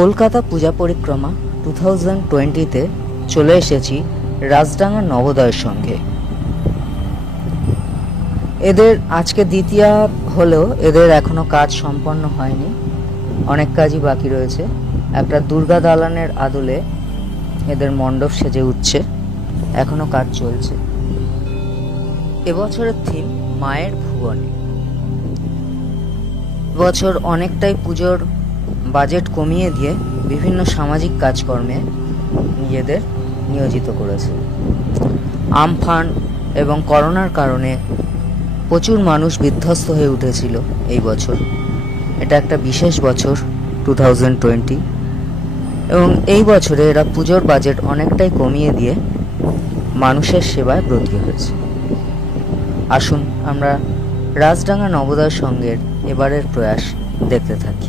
কলকাতা পূজা পরিক্রমা 2020-তে চলে এসেছি রাজডাঙ্গা নবোদয়ের সঙ্গে। এদের আজকে দ্বিতীয়া হলেও এদের এখনো কাজ সম্পন্ন হয়নি, অনেক কাজই বাকি রয়েছে। একটা দুর্গা দালানের আদলে এদের মণ্ডপ সেজে উঠছে, এখনো কাজ চলছে। এবছরের থিম মায়ের ভুবনে। এবছর অনেকটাই পুজোর বাজেট কমিয়ে দিয়ে বিভিন্ন সামাজিক কাজকর্মে নিজেদের নিয়োজিত করেছে। আমফান এবং করোনার কারণে প্রচুর মানুষ বিধ্বস্ত হয়ে উঠেছিল এই বছর। এটা একটা বিশেষ বছর 2020, এবং এই বছরে এরা পুজোর বাজেট অনেকটাই কমিয়ে দিয়ে মানুষের সেবায় ব্রতী হয়েছে। আসুন আমরা রাজডাঙ্গা নবোদয় সংঘের এবারের প্রয়াস দেখতে থাকি।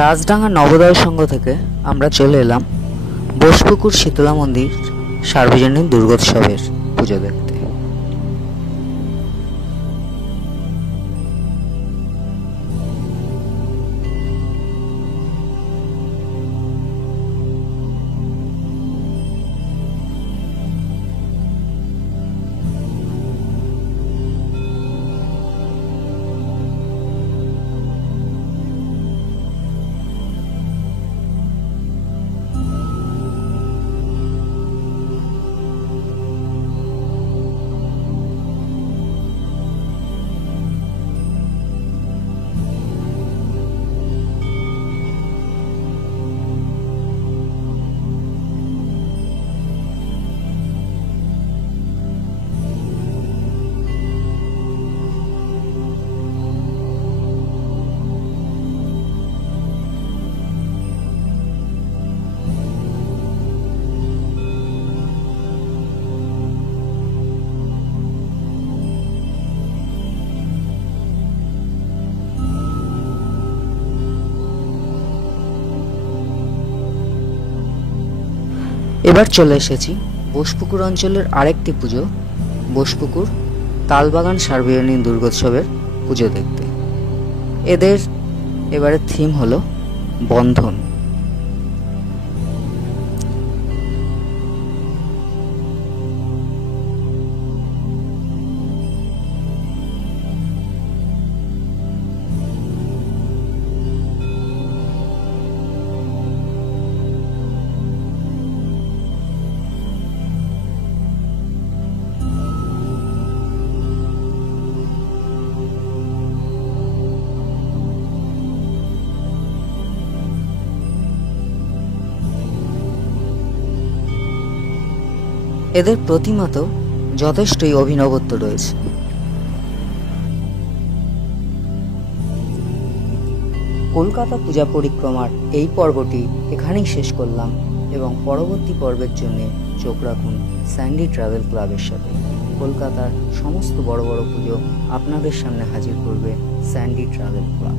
রাজডাঙ্গা নবোদয় সংঘ থেকে আমরা চলে এলাম বোসপুকুর শীতলা মন্দির সার্বজনীন দুর্গোৎসবের পুজো দেখতে। এবার চলে এসেছি বোসপুকুর অঞ্চলের আরেকটি পুজো, বোসপুকুর তালবাগান সার্বজনীন দুর্গোৎসবের পুজো দেখতে। এদের এবারে থিম হলো বন্ধন। এদের প্রতিমাতেও যথেষ্টই অভিনবত্ব রয়েছে। কলকাতা পূজা পরিক্রমার এই পর্বটি এখানেই শেষ করলাম, এবং পরবর্তী পর্বের জন্য চোখ রাখুন স্যান্ডি ট্রাভেল ক্লাবের সাথে। কলকাতার সমস্ত বড় বড় পুজো আপনাদের সামনে হাজির করবে স্যান্ডি ট্রাভেল ক্লাব।